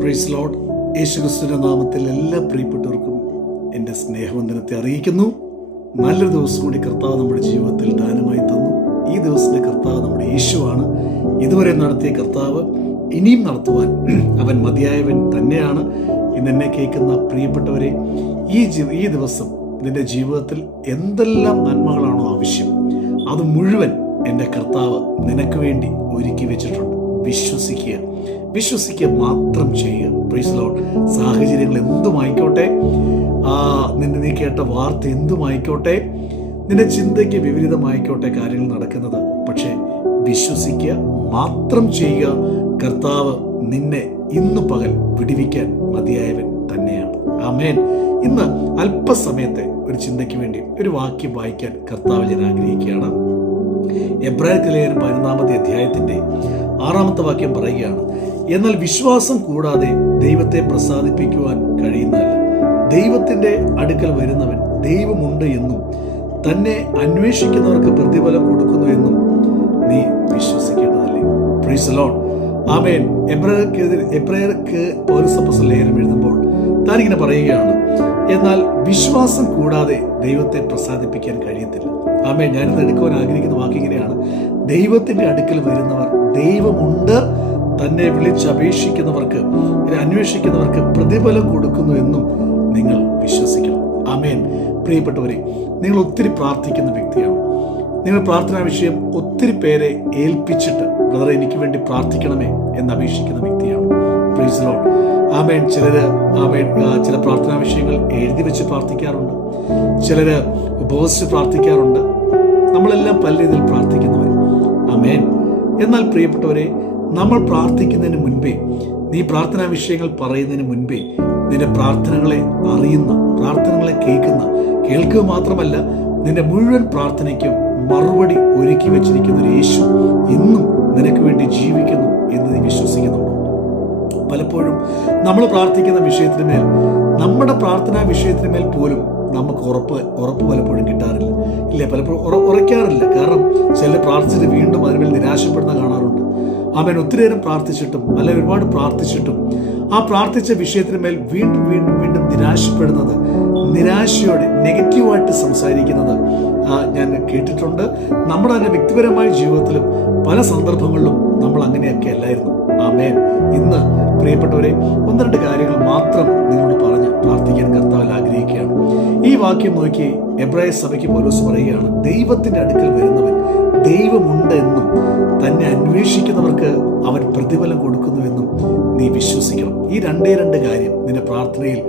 Praise Lord. യേശുക്രിസ്തുവിന്റെ നാമത്തിൽ എല്ലാ പ്രിയപ്പെട്ടവർക്കും എൻ്റെ സ്നേഹവന്ദനത്തെ അറിയിക്കുന്നു. നല്ലൊരു ദിവസം കൂടി കർത്താവ് നമ്മുടെ ജീവിതത്തിൽ ദാനമായി തന്നു. ഈ ദിവസത്തെ കർത്താവ് നമ്മുടെ യേശുവാണ്. ഇതുവരെ നടത്തിയ കർത്താവ് ഇനിയും നടത്തുവാൻ അവൻ മതിയായവൻ തന്നെയാണ്. ഇന്നെന്നെ കേൾക്കുന്ന പ്രിയപ്പെട്ടവരെ, ഈ ദിവസം നിന്റെ ജീവിതത്തിൽ എന്തെല്ലാം നന്മകളാണോ ആവശ്യം, അത് മുഴുവൻ എൻ്റെ കർത്താവ് നിനക്ക് വേണ്ടി ഒരുക്കി വെച്ചിട്ടുണ്ട്. വിശ്വസിക്കുക മാത്രം ചെയ്യുക. Praise Lord. സാഹചര്യങ്ങൾ എന്തുമായിക്കോട്ടെ, നീ കേട്ട വാർത്ത എന്തുമായിക്കോട്ടെ, നിന്റെ ചിന്തയ്ക്ക് വിപരീതമായിക്കോട്ടെ കാര്യങ്ങൾ നടക്കുന്നത്, പക്ഷേ വിശ്വസിക്കുക മാത്രം ചെയ്യുക. കർത്താവ് നിന്നെ ഇന്ന് പകൽ വിടുവിക്കാൻ മതിയായവൻ തന്നെയാണ്. ആമേൻ. ഇന്ന് അല്പസമയത്തെ ഒരു ചിന്തയ്ക്ക് വേണ്ടി ഒരു വാക്യം വായിക്കാൻ കർത്താവ് ഞാൻ ആഗ്രഹിക്കുകയാണ്. എബ്രായർക്ക് ലേഖനം 11-ാമത്തെ അധ്യായത്തിന്റെ 6-ാമത്തെ വാക്യം പറയുകയാണ്, എന്നാൽ വിശ്വാസം കൂടാതെ ദൈവത്തെ പ്രസാദിപ്പിക്കുവാൻ കഴിയുന്നതല്ല. ദൈവത്തിന്റെ അടുക്കൽ വരുന്നവൻ ദൈവമുണ്ട് എന്നും തന്നെ അന്വേഷിക്കുന്നവർക്ക് പ്രതിഫലം കൊടുക്കുന്നു എന്നും നീ വിശ്വസിക്കേണ്ടതല്ലേ. Praise the Lord. ആമേൻ. എബ്രായർക്ക് പൗലോസ് അപ്പോസ്തലൻ ലേഖനം എഴുതുമ്പോൾ താനിങ്ങനെ പറയുകയാണ്, എന്നാൽ വിശ്വാസം കൂടാതെ ദൈവത്തെ പ്രസാദിപ്പിക്കാൻ കഴിയത്തില്ല. ആമേൻ. ഞാനിത് എടുക്കുവാൻ ആഗ്രഹിക്കുന്ന വാക്കിങ്ങനെയാണ്, ദൈവത്തിന്റെ അടുക്കൽ വരുന്നവർ ദൈവമുണ്ട്, തന്നെ വിളിച്ചപേക്ഷിക്കുന്നവർക്ക്, അന്വേഷിക്കുന്നവർക്ക് പ്രതിഫലം കൊടുക്കുന്നു എന്നും നിങ്ങൾ വിശ്വസിക്കണം. ആമേൻ. പ്രിയപ്പെട്ടവരെ, നിങ്ങൾ ഒത്തിരി പ്രാർത്ഥിക്കുന്ന വ്യക്തിയാണ്. നിങ്ങൾ പ്രാർത്ഥനാ വിഷയം ഒത്തിരി പേരെ ഏൽപ്പിച്ചിട്ട്, ബ്രദറെ എനിക്ക് വേണ്ടി പ്രാർത്ഥിക്കണമേ എന്ന് അപേക്ഷിക്കുന്ന വ്യക്തിയാണ്. Praise the Lord. ആമേൻ. ചില പ്രാർത്ഥനാ വിഷയങ്ങൾ എഴുതി വെച്ച് പ്രാർത്ഥിക്കാറുണ്ട്, ചിലര് ഉപവസിച്ച് പ്രാർത്ഥിക്കാറുണ്ട്. നമ്മളെല്ലാം പല രീതിയിൽ പ്രാർത്ഥിക്കുന്നവർ. ആമേൻ. എന്നാൽ പ്രിയപ്പെട്ടവരെ, നമ്മൾ പ്രാർത്ഥിക്കുന്നതിന് മുൻപേ, നീ പ്രാർത്ഥനാ വിഷയങ്ങൾ പറയുന്നതിന് മുൻപേ നിന്റെ പ്രാർത്ഥനകളെ അറിയുന്ന, പ്രാർത്ഥനകളെ കേൾക്കുക മാത്രമല്ല, നിന്റെ മുഴുവൻ പ്രാർത്ഥനയ്ക്കും മറുപടി ഒരുക്കി വെച്ചിരിക്കുന്ന ഒരു യേശു ഇന്നും നിനക്ക് വേണ്ടി ജീവിക്കുന്നു എന്ന് നീ വിശ്വസിക്കുന്നുണ്ടോ? പലപ്പോഴും നമ്മൾ പ്രാർത്ഥിക്കുന്ന വിഷയത്തിന് മേൽ, നമ്മുടെ പ്രാർത്ഥനാ വിഷയത്തിന് മേൽ പോലും നമുക്ക് ഉറപ്പ് പലപ്പോഴും കിട്ടാറില്ല. ഇല്ലേ, പലപ്പോഴും ഉറയ്ക്കാറില്ല. കാരണം ചില പ്രാർത്ഥിച്ചിട്ട് വീണ്ടും അതിന്മേൽ നിരാശപ്പെടുന്ന കാണാറുണ്ട്. അവൻ ഒത്തിരി നേരം പ്രാർത്ഥിച്ചിട്ടും, അല്ലെങ്കിൽ ഒരുപാട് പ്രാർത്ഥിച്ചിട്ടും, ആ പ്രാർത്ഥിച്ച വിഷയത്തിന് മേൽ വീണ്ടും വീണ്ടും വീണ്ടും നിരാശപ്പെടുന്നത്, നിരാശയോടെ നെഗറ്റീവായിട്ട് സംസാരിക്കുന്നത് ഞാൻ കേട്ടിട്ടുണ്ട്. നമ്മുടെ തന്നെ വ്യക്തിപരമായ ജീവിതത്തിലും പല സന്ദർഭങ്ങളിലും നമ്മൾ അങ്ങനെയൊക്കെ അല്ലായിരുന്നു. ആമേൻ. ഇന്ന് പ്രിയപ്പെട്ടവരെ, 1-2 കാര്യങ്ങൾ മാത്രം നിങ്ങളോട് പറഞ്ഞ് പ്രാർത്ഥിക്കാൻ കർത്താവിൽ ആഗ്രഹിക്കുകയാണ്. ഈ വാക്യം നോക്കി എബ്രായ സഭയ്ക്ക് പൗലോസ് പറയുകയാണ്, ദൈവത്തിന്റെ അടുക്കൽ വരുന്നവൻ ദൈവമുണ്ട് എന്നും തന്നെ അന്വേഷിക്കുന്നവർക്ക് അവൻ പ്രതിഫലം കൊടുക്കുന്നുവെന്നും നീ വിശ്വസിക്കണം. ഈ 2 കാര്യം നിന്റെ പ്രാർത്ഥനയിൽ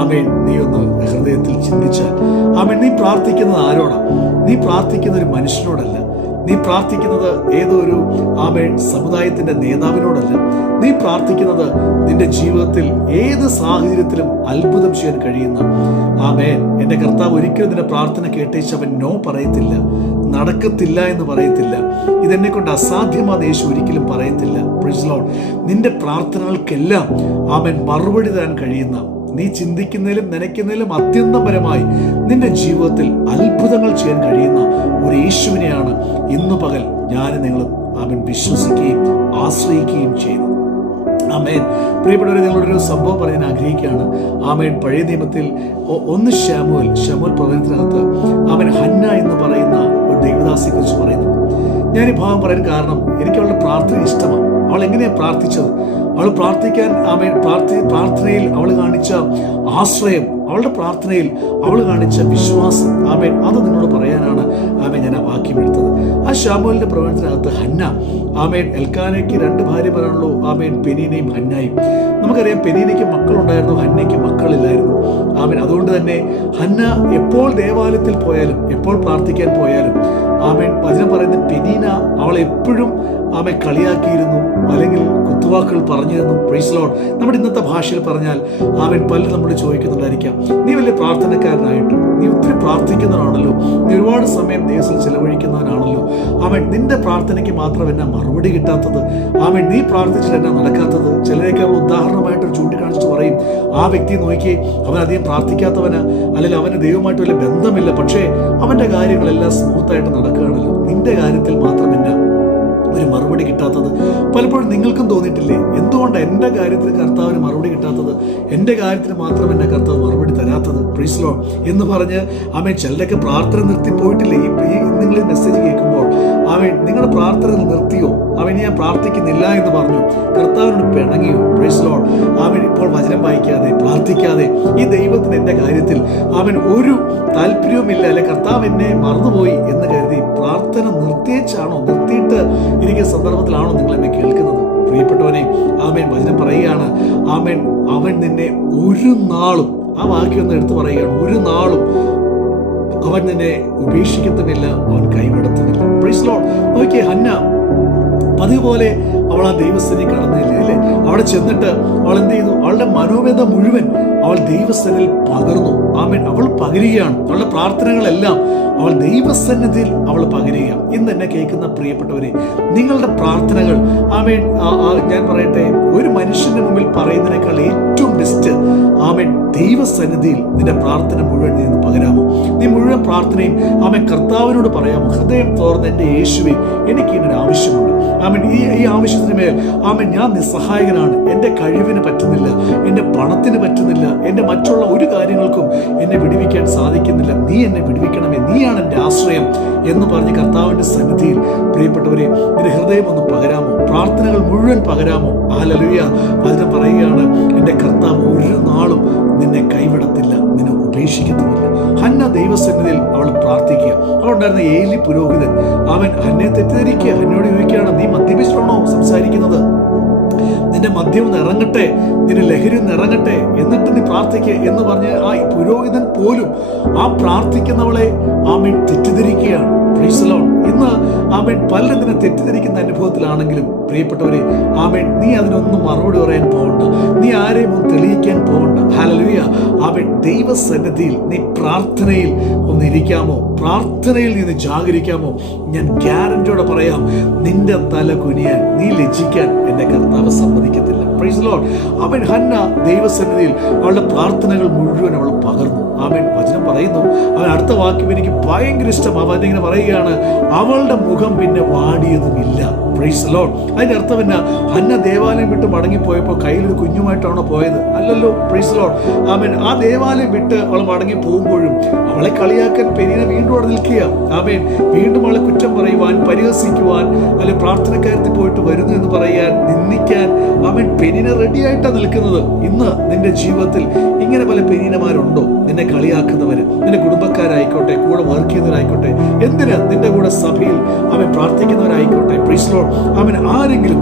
ആമേൻ നീ ഒന്ന് ഹൃദയത്തിൽ ചിന്തിച്ചാൽ, ആമേൻ, നീ പ്രാർത്ഥിക്കുന്നത് ആരോടാണ്? നീ പ്രാർത്ഥിക്കുന്ന ഒരു മനുഷ്യനോടല്ല. നീ പ്രാർത്ഥിക്കുന്നത് ഏതോ ഒരു ആമേൻ സമുദായത്തിന്റെ നേതാവിനോടല്ല. നീ പ്രാർത്ഥിക്കുന്നത് നിന്റെ ജീവിതത്തിൽ ഏത് സാഹചര്യത്തിലും അത്ഭുതം ചെയ്യാൻ കഴിയുന്ന, ആമേൻ, എന്റെ കർത്താവ് ഒരിക്കലും നിന്റെ പ്രാർത്ഥന കേട്ടേച്ച് അവൻ നോ പറയത്തില്ല, നടക്കത്തില്ല എന്ന് പറയത്തില്ല, ഇതെന്നെ കൊണ്ട് അസാധ്യമാണെന്ന് യേശു ഒരിക്കലും പറയത്തില്ല. Praise Lord. നിന്റെ പ്രാർത്ഥനകൾക്കെല്ലാം ആമേൻ മറുപടി തരാൻ കഴിയുന്ന, നീ ചിന്തിക്കുന്നതിലും നനയ്ക്കുന്നതിലും അത്യന്തപരമായി നിന്റെ ജീവിതത്തിൽ അത്ഭുതങ്ങൾ ചെയ്യാൻ കഴിയുന്ന ഒരു യേശുവിനെയാണ് ഇന്നു പകൽ ഞാൻ നിങ്ങളും ആമേൻ വിശ്വസിക്കുകയും ആശ്രയിക്കുകയും ചെയ്യുന്നത്. ആമേൻ. പ്രിയപ്പെട്ടവരെ, നിങ്ങളൊരു സംഭവം പറയാൻ ആഗ്രഹിക്കുകയാണ്. ആമേൻ. പഴയ നിയമത്തിൽ 1 ശമൂവേൽ പ്രവചനത്തിനകത്ത് ആമേൻ ഹന്ന എന്ന് പറയുന്ന ഒരു ദൈവദാസിയെ കുറിച്ച് പറയുന്നു. ഞാൻ ഈ ഭാഗം പറയാൻ കാരണം, എനിക്ക് അവളുടെ പ്രാർത്ഥന ഇഷ്ടമാണ്. അവൾ എങ്ങനെയാണ് പ്രാർത്ഥിച്ചത്? അവൾ പ്രാർത്ഥിക്കാൻ പ്രാർത്ഥനയിൽ അവൾ കാണിച്ച ആശ്രയം, അവളുടെ പ്രാർത്ഥനയിൽ അവൾ കാണിച്ച വിശ്വാസം, ആമേൻ, അത് നിങ്ങളോട് പറയാനാണ് ആമേൻ ഞാൻ ആ വാക്യം എടുത്തത്. ആ ശമൂവേലിന്റെ പ്രവചനത്തിനകത്ത് ഹന്ന, ആമേൻ, എൽക്കാനയ്ക്ക് 2 ഭാര്യമാരാണല്ലോ, ആമേൻ, പെനീനയും ഹന്നയും. നമുക്കറിയാം, പെനീനയ്ക്ക് മക്കളുണ്ടായിരുന്നു, ഹന്നയ്ക്ക് മക്കളില്ലായിരുന്നു. ആമേൻ. അതുകൊണ്ട് തന്നെ ഹന്ന എപ്പോൾ ദേവാലയത്തിൽ പോയാലും, എപ്പോൾ പ്രാർത്ഥിക്കാൻ പോയാലും, ആമേൻ, വചനം പറയുന്ന പെനീന അവളെ എപ്പോഴും ആമേൻ കളിയാക്കിയിരുന്നു, അല്ലെങ്കിൽ കുത്തുവാക്കുകൾ പറഞ്ഞിരുന്നു. Praise Lord. നമ്മുടെ ഇന്നത്തെ ഭാഷയിൽ പറഞ്ഞാൽ, ആമേൻ, പലരും നമ്മളോട് ചോദിക്കുന്നുണ്ടായിരിക്കാം, നീ വലിയ പ്രാർത്ഥനക്കാരനായിട്ടും, നീ ഒത്തിരി പ്രാർത്ഥിക്കുന്നവനാണല്ലോ, നീ ഒരുപാട് സമയം ദേശത്തിൽ ചെലവഴിക്കുന്നവനാണല്ലോ, ആമേൻ, നിന്റെ പ്രാർത്ഥനയ്ക്ക് മാത്രം എന്നാ മറുപടി കിട്ടാത്തത്? ആമേൻ, നീ പ്രാർത്ഥിച്ചിട്ട് എന്നാ നടക്കാത്തത്? ചിലരൊക്കെ അവൾ ഉദാഹരണമായിട്ട് ചൂണ്ടിക്കാണിച്ചിട്ട് പറയും, ആ വ്യക്തി നോക്കി, അവൻ അധികം പ്രാർത്ഥിക്കാത്തവന്, അല്ലെങ്കിൽ അവന് ദൈവമായിട്ട് വലിയ ബന്ധമില്ല, പക്ഷേ അവന്റെ കാര്യങ്ങളെല്ലാം സ്മൂത്തായിട്ട് നടക്കുകയാണല്ലോ, നിന്റെ കാര്യത്തിൽ മാത്രം എന്നാ ഒരു മറുപടി കിട്ടാത്തത്? പലപ്പോഴും നിങ്ങൾക്കും തോന്നിയിട്ടില്ലേ, എന്തുകൊണ്ട് എന്തുകൊണ്ട് എൻ്റെ കാര്യത്തിൽ കർത്താവിന് മറുപടി കിട്ടാത്തത്? എൻ്റെ കാര്യത്തിന് മാത്രം എന്നെ കർത്താവ് മറുപടി തരാത്തത്? പ്രൈസ് ലോർഡ് എന്ന് പറഞ്ഞ് ആമേൻ ചിലരൊക്കെ പ്രാർത്ഥന നിർത്തിപ്പോയിട്ടില്ലേ? ഈ നിങ്ങൾ ഈ മെസ്സേജ് കേൾക്കുമ്പോൾ ആമേൻ നിങ്ങളുടെ പ്രാർത്ഥന നിർത്തിയോ? അവൻ ഞാൻ പ്രാർത്ഥിക്കുന്നില്ല എന്ന് പറഞ്ഞു, കർത്താവിനോട് പിണങ്ങിയോ? Praise Lord. അവൻ ഇപ്പോൾ വചനം വായിക്കാതെ പ്രാർത്ഥിക്കാതെ ഈ ദൈവത്തിന് എൻ്റെ കാര്യത്തിൽ അവൻ ഒരു താല്പര്യവുമില്ല, അല്ലെ കർത്താവ് എന്നെ മറന്നുപോയി എന്ന് കരുതി പ്രാർത്ഥന നിർത്തിയിട്ട് ഇരിക്കുന്ന സന്ദർഭത്തിലാണോ നിങ്ങൾ എന്നെ കേൾക്കുന്നത്? പ്രിയപ്പെട്ടവനെ, ആമേൻ വചനം പറയുകയാണ്, ആമേൻ അവൻ നിന്നെ ഒരു നാളും, ആ വാക്യം ഒന്ന് എടുത്തു പറയുകയാണ്, ഒരു നാളും അവൻ നിന്നെ ഉപേക്ഷിക്കത്തുമില്ല, അവൻ കൈവിടത്തുമില്ല. Praise Lord. നോക്കിയേ, ഹന്ന പതിവ് പോലെ അവൾ ആ ദൈവസ്ഥനിൽ കടന്നില്ലേ അല്ലേ? അവിടെ ചെന്നിട്ട് അവൾ എന്ത് ചെയ്തു? അവളുടെ മനോവേദ മുഴുവൻ അവൾ ദൈവസ്ഥനിൽ പകർന്നു. ആമേൻ. അവൾ പകരുകയാണ്. അവളുടെ പ്രാർത്ഥനകളെല്ലാം അവൾ ദൈവസന്നിധിയിൽ അവൾ പകരുക. ഇന്ന് എന്നെ കേൾക്കുന്ന പ്രിയപ്പെട്ടവരെ, നിങ്ങളുടെ പ്രാർത്ഥനകൾ ആമേൻ, ഞാൻ പറയട്ടെ, ഒരു മനുഷ്യന്റെ മുമ്പിൽ പറയുന്നതിനേക്കാൾ ഏറ്റവും ബെസ്റ്റ് ആമേൻ ദൈവസന്നിധിയിൽ നിന്റെ പ്രാർത്ഥന മുഴുവൻ നീ പകരാമോ? നീ മുഴുവൻ പ്രാർത്ഥനയും ആമേൻ കർത്താവിനോട് പറയാമോ? ഹൃദയം തോർന്ന്, എൻ്റെ യേശുവേ, എനിക്ക് ഇതിനൊരു ആവശ്യമുണ്ട്. ആമേൻ, ഈ ആവശ്യത്തിന് മേൽ ആമേൻ ഞാൻ നിസ്സഹായകനാണ്. എൻ്റെ കഴിവിന് പറ്റുന്നില്ല, എൻ്റെ പണത്തിന് പറ്റുന്നില്ല, എൻ്റെ മറ്റുള്ള ഒരു കാര്യങ്ങൾക്കും എന്നെ വിടുവിക്കാൻ സാധിക്കുന്നില്ല. നീ എന്നെ വിടുവിക്കണമേ, നീയാണ് എൻ്റെ ആശ്രയം എന്ന് പറഞ്ഞ് കർത്താവിൻ്റെ സന്നിധിയിൽ പ്രിയപ്പെട്ടവരെ നിന്റെ ഹൃദയം ഒന്ന് പകരാമോ? പ്രാർത്ഥനകൾ മുഴുവൻ പകരാമോ? ഹല്ലേലൂയ. അതിന് പറയുകയാണ്, എൻ്റെ കർത്താവ് ഒരു നാളും നിന്നെ കൈവിടത്തില്ല, നിന്നെ ഉപേക്ഷിക്കത്തുമില്ല. ഹന്ന ദൈവസന്നിധിയിൽ അവൾ പ്രാർത്ഥിക്കുക. അവളുണ്ടായിരുന്ന ഏലി പുരോഹിതൻ അവൻ ഹന്നയെ തെറ്റിദ്ധരിക്കുക. ഹന്നയോട് ചോദിക്കുകയാണ്, നീ മദ്യപിച്ചിട്ടാണോ സംസാരിക്കുന്നത്? നിന്റെ മദ്യം ഇറങ്ങട്ടെ, നിന്റെ ലഹരി ഇറങ്ങട്ടെ, എന്നിട്ട് നീ പ്രാർത്ഥിക്കുക എന്ന് പറഞ്ഞ് ആ പുരോഹിതൻ പോലും ആ പ്രാർത്ഥിക്കുന്നവളെ ആമേൻ തെറ്റിദ്ധരിക്കുകയാണ്. Praise Lord. ഇന്ന് ആമേൻ പലരും ഇതിനെ തെറ്റിദ്ധരിക്കുന്ന അനുഭവത്തിലാണെങ്കിലും പ്രിയപ്പെട്ടവരെ, ആമേൻ നീ അതിനൊന്നും മറുപടി പറയാൻ പോകണ്ട, നീ ആരെയും ഒന്ന് തെളിയിക്കാൻ പോകണ്ട. ഹല്ലേലൂയ. ആമേൻ ദൈവസന്നിധിയിൽ നീ പ്രാർത്ഥനയിൽ ഒന്നിരിക്കാമോ? പ്രാർത്ഥനയിൽ നീ ജാഗരിക്കാമോ? ഞാൻ ഗ്യാരന്റിയോടെ പറയാം, നിന്റെ തല കുനിയാൻ, നീ ലജ്ജിക്കാൻ എൻ്റെ കർത്താവ് സമ്മതിക്കത്തില്ല. Price Lord. ആമേൻ. ഹന്ന ദൈവസന്നിധിയിൽ അവളുടെ പ്രാർത്ഥനകൾ മുഴുവൻ അവൾ പകർന്നു. ആമേൻ. വചനം പറയുന്നു, അവൻ അടുത്ത വാക്യം എനിക്ക് ഭയങ്കര ഇഷ്ടം. അവൻ ഇങ്ങനെ പറയുകയാണ്, അവളുടെ മുഖം പിന്നെ വാടിയതുമില്ല. Praise Lord. അതിന്റെ അർത്ഥം എന്നാ? ഹന്ന ദേവാലയം വിട്ട് മടങ്ങിപ്പോയപ്പോൾ കയ്യിലൊരു കുഞ്ഞുമായിട്ടാണോ പോയത്? അല്ലല്ലോ. Praise Lord. ആമേൻ. ആ ദേവാലയം വിട്ട് അവൾ മടങ്ങി പോകുമ്പോഴും അവളെ കളിയാക്കാൻ പെരീന വീണ്ടും അവിടെ നിൽക്കുക. ആമേൻ. വീണ്ടും അവളെ കുറ്റം പറയുവാൻ, പരിഹസിക്കുവാൻ, അല്ലെ പ്രാർത്ഥനക്കാരത്തിൽ പോയിട്ട് വരുന്നു എന്ന് പറയാൻ, നിന്ദിക്കാൻ ആമേൻ പെരീന റെഡിയായിട്ടാണ് നിൽക്കുന്നത്. ഇന്ന് നിന്റെ ജീവിതത്തിൽ ഇങ്ങനെ പല പെരീനമാരുണ്ടോ? നിന്നെ കളിയാക്കുന്നവര്, നിന്റെ കുടുംബക്കാരായിക്കോട്ടെ, കൂടെ വർക്ക് ചെയ്യുന്നവരായിക്കോട്ടെ, എന്തിന് നിന്റെ കൂടെ സഭയിൽ അവൻ പ്രാർത്ഥിക്കുന്നവരായിക്കോട്ടെ, പ്രൈസ് ലോർഡ്, അവൻ ആരെങ്കിലും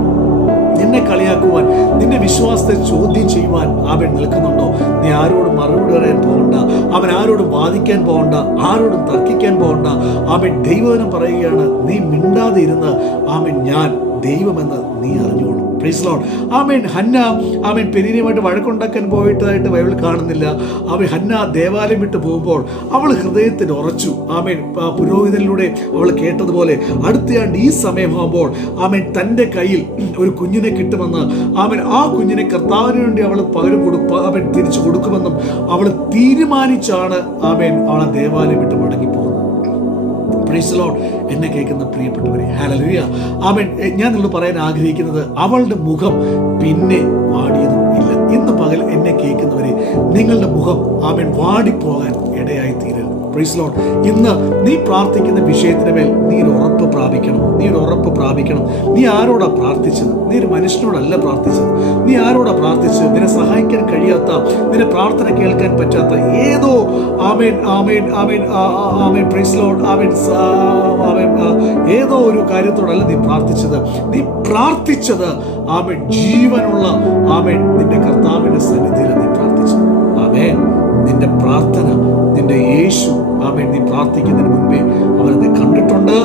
നിന്നെ കളിയാക്കുവാൻ, നിന്റെ വിശ്വാസത്തെ ചോദ്യം ചെയ്യുവാൻ അവൻ നിൽക്കുന്നുണ്ടോ? നീ ആരോടും മറുപടി പറയാൻ പോകണ്ട, അവൻ ആരോടും വാദിക്കാൻ പോകണ്ട, ആരോടും തർക്കിക്കാൻ പോകണ്ട. അവൻ ദൈവവചനം പറയുകയാണ്, നീ മിണ്ടാതെ ഇരുന്ന് ആമൻ ഞാൻ ദൈവമെന്ന് നീ അറിഞ്ഞോളൂ. Praise Lord. ആമേൻ. ഹന്ന ആമേൻ പെരീനയുമായിട്ട് വഴക്കുണ്ടാക്കാൻ പോയിട്ടതായിട്ട് ബൈബിൾ കാണുന്നില്ല. അവൻ ഹന്ന ദേവാലയം വിട്ട് പോകുമ്പോൾ അവൾ ഹൃദയത്തിൽ ഉറച്ചു. ആമേൻ. പുരോഹിതനിലൂടെ അവൾ കേട്ടതുപോലെ അടുത്തയാണ്ട് ഈ സമയമാകുമ്പോൾ ആമേൻ തൻ്റെ കയ്യിൽ ഒരു കുഞ്ഞിനെ കിട്ടുമെന്ന്, ആമേൻ ആ കുഞ്ഞിനെ കർത്താവിന് വേണ്ടി അവൾ പകരം അവൻ തിരിച്ചു കൊടുക്കുമെന്നും അവൾ തീരുമാനിച്ചാണ് ആമേൻ അവളെ ദേവാലയം വിട്ട് മടങ്ങിപ്പോകുന്നത്. Praise Lord. എന്നെ കേൾക്കുന്ന പ്രിയപ്പെട്ടവരെ, ഹല്ലേലൂയ. ആമേൻ. ഞാൻ നിങ്ങളോട് പറയാൻ ആഗ്രഹിക്കുന്നത്, അവളുടെ മുഖം പിന്നെ വാടിയതും ഇല്ല. ഇന്ന് പകൽ എന്നെ കേൾക്കുന്നവരെ, നിങ്ങളുടെ മുഖം ആമേൻ വാടിപ്പോകാൻ ഇടയായി തീരരുത്. Praise Lord. ഇന്ന് നീ പ്രാർത്ഥിക്കുന്ന വിഷയത്തിന് മേൽ നീ ഒരു ഉറപ്പ് പ്രാപിക്കണം. നീ ആരോടാ പ്രാർത്ഥിച്ചത്? നീ ഒരു മനുഷ്യനോടല്ല പ്രാർത്ഥിച്ചത്. നീ ആരോടാ പ്രാർത്ഥിച്ചത്? നിന്നെ സഹായിക്കാൻ കഴിയാത്ത, നിന്റെ പ്രാർത്ഥന കേൾക്കാൻ പറ്റാത്ത ഏതോ ആമേൻ ആമേൻ ആമേൻ ആമേൻ പ്രൈസ് ലോർഡ് ആമേൻ ഏതോ ഒരു കാര്യത്തോടല്ല നീ പ്രാർത്ഥിച്ചത്. നീ പ്രാർത്ഥിച്ചത് ആമേൻ ജീവനുള്ള ആമേൻ നിന്റെ കർത്താവിന്റെ സന്നിധിയിൽ നീ പ്രാർത്ഥിച്ചത്. ആമേൻ. നിന്റെ പ്രാർത്ഥന നിന്റെ യേശു ആമേൻ നീ പ്രാർത്ഥിക്കുന്നതിന് മുൻപേ അവനത് കണ്ടിട്ടുണ്ട്.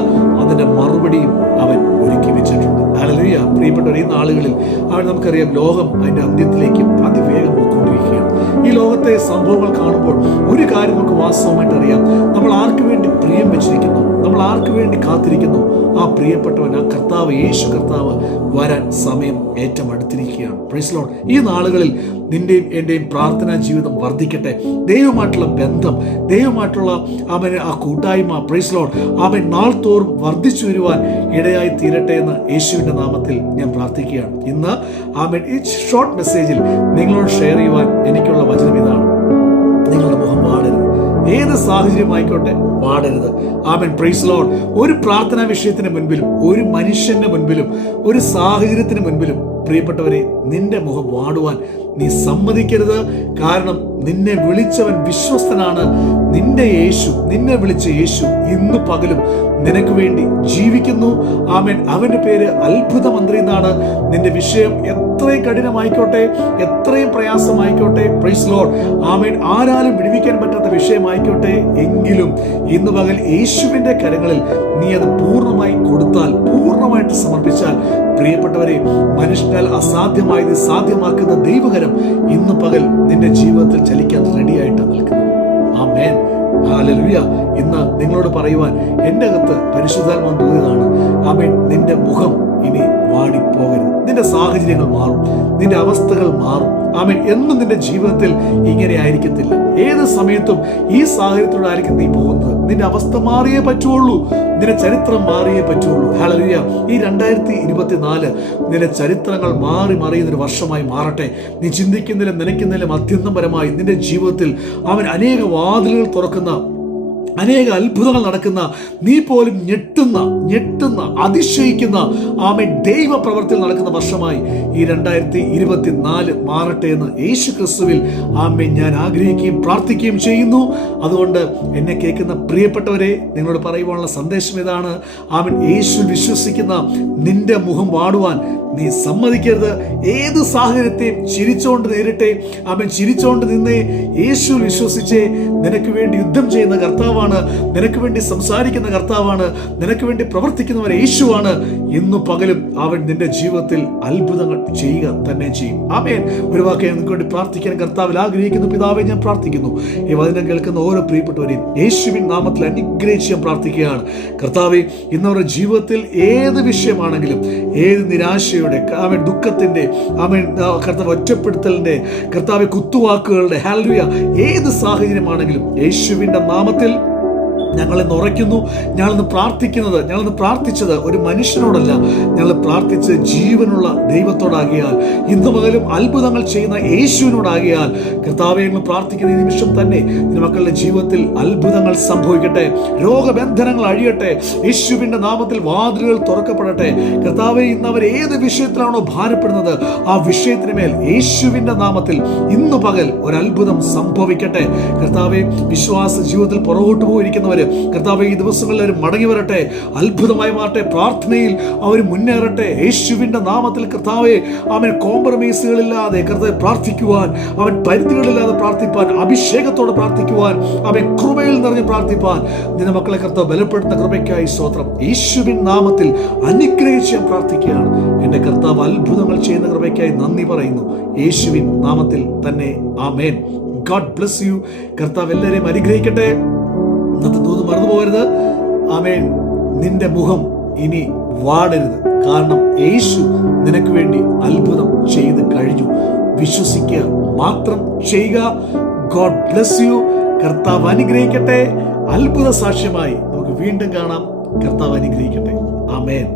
അതിന്റെ മറുപടിയും അവൻ ഒരുക്കി വെച്ചിട്ടുണ്ട്. ഹല്ലേലൂയ. പ്രിയപ്പെട്ടവർ, ഈ നാളുകളിൽ അവൻ നമുക്കറിയാം, ലോകം അതിന്റെ അന്ത്യത്തിലേക്ക് അതിവേഗം പോയിക്കൊണ്ടിരിക്കുകയാണ്. ഈ ലോകത്തെ സംഭവങ്ങൾ കാണുമ്പോൾ ഒരു കാര്യം നമുക്ക് വാസ്തവമായിട്ട് അറിയാം, നമ്മൾ ആർക്ക് വേണ്ടി പ്രിയം വെച്ചിരിക്കുന്നു, നമ്മൾ ആർക്ക് വേണ്ടി കാത്തിരിക്കുന്നു? ആ പ്രിയപ്പെട്ടവൻ, ആ കർത്താവ്, യേശു കർത്താവ് വരാൻ സമയം ഏറ്റവും അടുത്തിരിക്കുകയാണ്. Praise Lord. ഈ നാളുകളിൽ നിന്റെയും എന്റെയും പ്രാർത്ഥനാ ജീവിതം വർദ്ധിക്കട്ടെ. ദൈവമായിട്ടുള്ള ബന്ധം, ദൈവമായിട്ടുള്ള ആ കൂട്ടായ്മ, പ്രൈസ് ലോർഡ്, അവൻ നാൾ തോറും വർദ്ധിച്ചു വരുവാൻ ഇടയായി തീരട്ടെ എന്ന് യേശുവിന്റെ നാമത്തിൽ ഞാൻ പ്രാർത്ഥിക്കുകയാണ്. ഇന്ന് ഈ ഷോർട്ട് മെസ്സേജിൽ നിങ്ങളോട് ഷെയർ ചെയ്യുവാൻ എനിക്കുള്ള വചനം ഇതാണ്: നിങ്ങളുടെ മുഖം വാടരുത്. ഏത് സാഹചര്യം ആയിക്കോട്ടെ, വാടരുത്. ആമേൻ. Praise Lord. ഒരു പ്രാർത്ഥനാ വിഷയത്തിന് മുൻപിലും, ഒരു മനുഷ്യന്റെ മുൻപിലും, ഒരു സാഹചര്യത്തിന് മുൻപിലും പ്രിയപ്പെട്ടവരെ, നിന്റെ മുഖം വാടുവാൻ നീ സമ്മതിക്കരുത്. കാരണം നിന്നെ വിളിച്ചവൻ വിശ്വസ്തനാണ്. നിന്റെ യേശു, നിന്നെ വിളിച്ച യേശു ഇന്ന് പകലും നിനക്ക് വേണ്ടി ജീവിക്കുന്നു. ആമേൻ. അവന്റെ പേര് അത്ഭുത മന്ത്രി എന്നാണ്. നിന്റെ വിഷയം എത്രയും കഠിനമായിക്കോട്ടെ, എത്രയും പ്രയാസമായിക്കോട്ടെ, പ്രൈസ് ലോർഡ്, ആമേൻ, ആരാലും വിടുവിക്കാൻ പറ്റാത്ത വിഷയമായിക്കോട്ടെ, എങ്കിലും ഇന്ന് പകൽ യേശുവിന്റെ കരങ്ങളിൽ നീ അത് പൂർണ്ണമായി കൊടുത്താൽ, പൂർണ്ണമായിട്ട് സമർപ്പിച്ചാൽ, പ്രിയപ്പെട്ടവരെ, മനുഷ്യനാൽ അസാധ്യമായത് സാധ്യമാക്കുന്ന ദൈവകരം ഇന്ന് പകൽ നിന്റെ ജീവിതത്തിൽ ചലിക്കാൻ റെഡിയായിട്ട് നിൽക്കുന്നു. ആമേൻ. ഹല്ലേലൂയ. ഇന്ന് നിങ്ങളോട് പറയുവാൻ എൻ്റെ അകത്ത് പരിശുദ്ധാത്മാവ് തോന്നിയതാണ്. ആമേൻ. നിന്റെ മുഖം ഇനി വാടിപ്പോകരുത്. നിന്റെ സാഹചര്യങ്ങൾ മാറും, നിന്റെ അവസ്ഥകൾ മാറും. ആമേൻ. എന്നും നിന്റെ ജീവിതത്തിൽ ഇങ്ങനെ ആയിരിക്കത്തില്ല. ഏത് സമയത്തും ഈ സാഹചര്യത്തോടെ ആയിരിക്കും നീ പോകുന്നത്. നിന്റെ അവസ്ഥ മാറിയേ പറ്റുള്ളൂ, നിന്റെ ചരിത്രം മാറിയേ പറ്റുള്ളൂ. ഹല്ലേലൂയ. ഈ 2024 നിന്റെ ചരിത്രങ്ങൾ മാറി മറിയുന്നൊരു വർഷമായി മാറട്ടെ. നീ ചിന്തിക്കുന്നതിലും നനയ്ക്കുന്നതിലും അത്യന്തപരമായി നിന്റെ ജീവിതത്തിൽ അവൻ അനേക വാതിലുകൾ തുറക്കുന്ന, അനേക അത്ഭുതങ്ങൾ നടക്കുന്ന, നീ പോലും ഞെട്ടുന്ന അതിശയിക്കുന്ന ആമേൻ ദൈവ പ്രവൃത്തിയിൽ നടക്കുന്ന വർഷമായി ഈ 2024 മാറട്ടെ എന്ന് യേശു ക്രിസ്തുവിൽ ആമേൻ ഞാൻ ആഗ്രഹിക്കുകയും പ്രാർത്ഥിക്കുകയും ചെയ്യുന്നു. അതുകൊണ്ട് എന്നെ കേൾക്കുന്ന പ്രിയപ്പെട്ടവരെ, നിങ്ങളോട് പറയുവാനുള്ള സന്ദേശം ഇതാണ്: ആമേൻ, യേശു വിശ്വസിക്കുന്ന നിന്റെ മുഖം വാടുവാൻ നീ സമ്മതിക്കരുത്. ഏത് സാഹചര്യത്തെയും ചിരിച്ചോണ്ട് നേരിട്ടെ. അവൻ ചിരിച്ചോണ്ട് നിന്നേ. യേശു വിശ്വസിച്ചേ. നിനക്ക് വേണ്ടി യുദ്ധം ചെയ്യുന്ന കർത്താവാണ്, നിനക്ക് വേണ്ടി സംസാരിക്കുന്ന കർത്താവാണ്, നിനക്ക് വേണ്ടി പ്രവർത്തിക്കുന്നവൻ യേശുവാണ്. ഇന്നു പകലും അവൻ നിന്റെ ജീവിതത്തിൽ അത്ഭുതങ്ങൾ ചെയ്യുക തന്നെ ചെയ്യും. ആമേൻ. ഒരു വാക്ക് നിങ്ങൾക്ക് വേണ്ടി പ്രാർത്ഥിക്കാൻ കർത്താവിൽ ആഗ്രഹിക്കുന്നു. പിതാവേ, ഞാൻ പ്രാർത്ഥിക്കുന്നു, ഈ വചനം കേൾക്കുന്ന ഓരോ പ്രിയപ്പെട്ടവരെയും യേശുവിൻ നാമത്തിൽ അനുഗ്രഹിച്ച് ഞാൻ പ്രാർത്ഥിക്കുകയാണ്. കർത്താവേ, ഇന്നവരുടെ ജീവിതത്തിൽ ഏത് വിഷയമാണെങ്കിലും, ഏത് നിരാശയുടെ, ആമേൻ, ദുഃഖത്തിന്റെ, ആമേൻ, കർത്താവ് ഒറ്റപ്പെടുത്തലിന്റെ, കർത്താവ് കുത്തുവാക്കുകളുടെ, ഹല്ലേലൂയ, ഏത് സാഹചര്യമാണെങ്കിലും യേശുവിന്റെ നാമത്തിൽ ഞങ്ങളിന്ന് ഉറയ്ക്കുന്നു. ഞങ്ങളിന്ന് പ്രാർത്ഥിക്കുന്നത്, ഞങ്ങളിന്ന് പ്രാർത്ഥിച്ചത് ഒരു മനുഷ്യനോടല്ല, ഞങ്ങൾ പ്രാർത്ഥിച്ച് ജീവനുള്ള ദൈവത്തോടാകിയാൽ, ഇന്ന് മുതലും അത്ഭുതങ്ങൾ ചെയ്യുന്ന യേശുവിനോടാകിയാൽ, കർത്താവേ, ഞങ്ങൾ പ്രാർത്ഥിക്കുന്ന ഈ നിമിഷം തന്നെ നിന്റെ മക്കളുടെ ജീവിതത്തിൽ അത്ഭുതങ്ങൾ സംഭവിക്കട്ടെ. രോഗബന്ധനങ്ങൾ അഴിയട്ടെ. യേശുവിന്റെ നാമത്തിൽ വാതിലുകൾ തുറക്കപ്പെടട്ടെ. കർത്താവേ, ഇന്ന് അവർ ഏത് വിഷയത്തിലാണോ ഭാരപ്പെടുന്നത്, ആ വിഷയത്തിന് മേൽ യേശുവിന്റെ നാമത്തിൽ ഇന്ന് പകൽ ഒരു അത്ഭുതം സംഭവിക്കട്ടെ. കർത്താവേ, വിശ്വാസ ജീവിതത്തിൽ പുറകോട്ട് പോയിരിക്കുന്നവർ, കർത്താവേ, ഈ ദിവസങ്ങളിൽ അവർ മടങ്ങി വരട്ടെ. അത്ഭുതമായി മാറട്ടെ. പ്രാർത്ഥനയിൽ അവർ മുന്നേറട്ടെ. യേശുവിന്റെ നാമത്തിൽ കർത്താവേ, അവൻ കോംപ്രമൈസുകളില്ലാതെ കർത്താവേ പ്രാർത്ഥിക്കുവാൻ, അവൻ പരിധികളില്ലാതെ പ്രാർത്ഥിപ്പാൻ, അഭിഷേകത്തോടെ പ്രാർത്ഥിക്കുവാൻ, അവൻ കൃപയിൽ നിറഞ്ഞ് പ്രാർത്ഥിപ്പാൻ നിന്റെ മക്കളെ കർത്താവ് ബലപ്പെടുത്തുന്ന കൃപയ്ക്കായി സ്തോത്രം. യേശുവിൻ നാമത്തിൽ അനുഗ്രഹിച്ച് ഞാൻ പ്രാർത്ഥിക്കുകയാണ്. എന്റെ കർത്താവ് അത്ഭുതങ്ങൾ ചെയ്യുന്ന കൃപയ്ക്കായി നന്ദി പറയുന്നു. യേശുവിൻ നാമത്തിൽ തന്നെ. ആമേൻ. God bless you. കർത്താവ് എല്ലാവരെയും അനുഗ്രഹിക്കട്ടെ. ഇന്നത്തെ ദൂത് മറന്നു പോകരുത്. ആമേൻ. നിന്റെ മുഖം ഇനി വാടരുത്. കാരണം യേശു നിനക്ക് വേണ്ടി അത്ഭുതം ചെയ്ത് കഴിഞ്ഞു. വിശ്വസിക്കുക മാത്രം ചെയ്യുക. God bless you. കർത്താവ് അനുഗ്രഹിക്കട്ടെ. അത്ഭുത സാക്ഷ്യമായി നമുക്ക് വീണ്ടും കാണാം. കർത്താവ് അനുഗ്രഹിക്കട്ടെ. ആമേൻ.